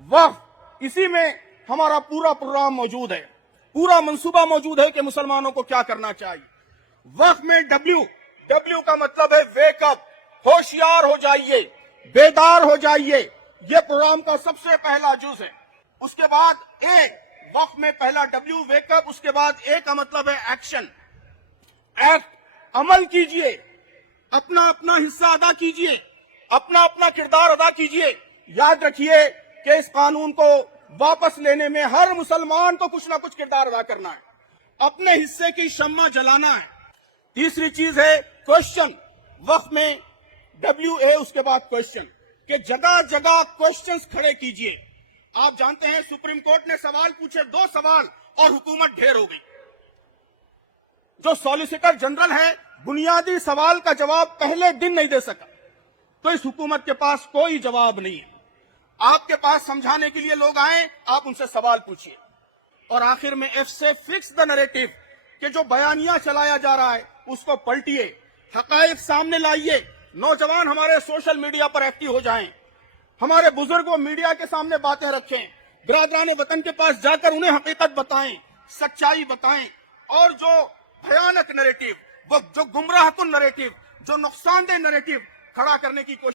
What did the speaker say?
वक्फ, इसी में हमारा पूरा प्रोग्राम मौजूद है, पूरा मंसूबा मौजूद है कि मुसलमानों को क्या करना चाहिए। वक्फ में डब्ल्यू का मतलब है वेकअप, होशियार हो जाइए, बेदार हो जाइए। ये प्रोग्राम का सबसे पहला जुज है। उसके बाद ए, वक्फ में पहला डब्ल्यू वेकअप, उसके बाद ए का मतलब है एक्शन, एक्ट, अमल कीजिए, अपना अपना हिस्सा अदा कीजिए, अपना अपना किरदार अदा कीजिए। याद रखिए कि इस कानून को वापस लेने में हर मुसलमान को कुछ ना कुछ किरदार अदा करना है, अपने हिस्से की शम्मा जलाना है। तीसरी चीज है क्वेश्चन, वक्फ में WA उसके बाद क्वेश्चन, कि जगह जगह क्वेश्चंस खड़े कीजिए। आप जानते हैं सुप्रीम कोर्ट ने सवाल पूछे, 2 सवाल, और हुकूमत ढेर हो गई। जो सॉलिसिटर जनरल है बुनियादी सवाल का जवाब पहले दिन नहीं दे सका, तो इस हुकूमत के पास कोई जवाब नहीं है। आपके पास समझाने के लिए लोग आए, आप उनसे सवाल पूछिए। और आखिर में F से फिक्स द नैरेटिव, कि जो बयानिया चलाया जा रहा है उसको पलटिए, हकायक सामने लाइए। नौजवान हमारे सोशल मीडिया पर एक्टिव हो जाएं, हमारे बुजुर्गों मीडिया के सामने बातें रखें, बिरादरान वतन के पास जाकर उन्हें हकीकत बताएं, सच्चाई बताएं। और जो भयानक नैरेटिव, वो जो गुमराहकुन नैरेटिव, जो नुकसानदेह नैरेटिव खड़ा करने की कोशिश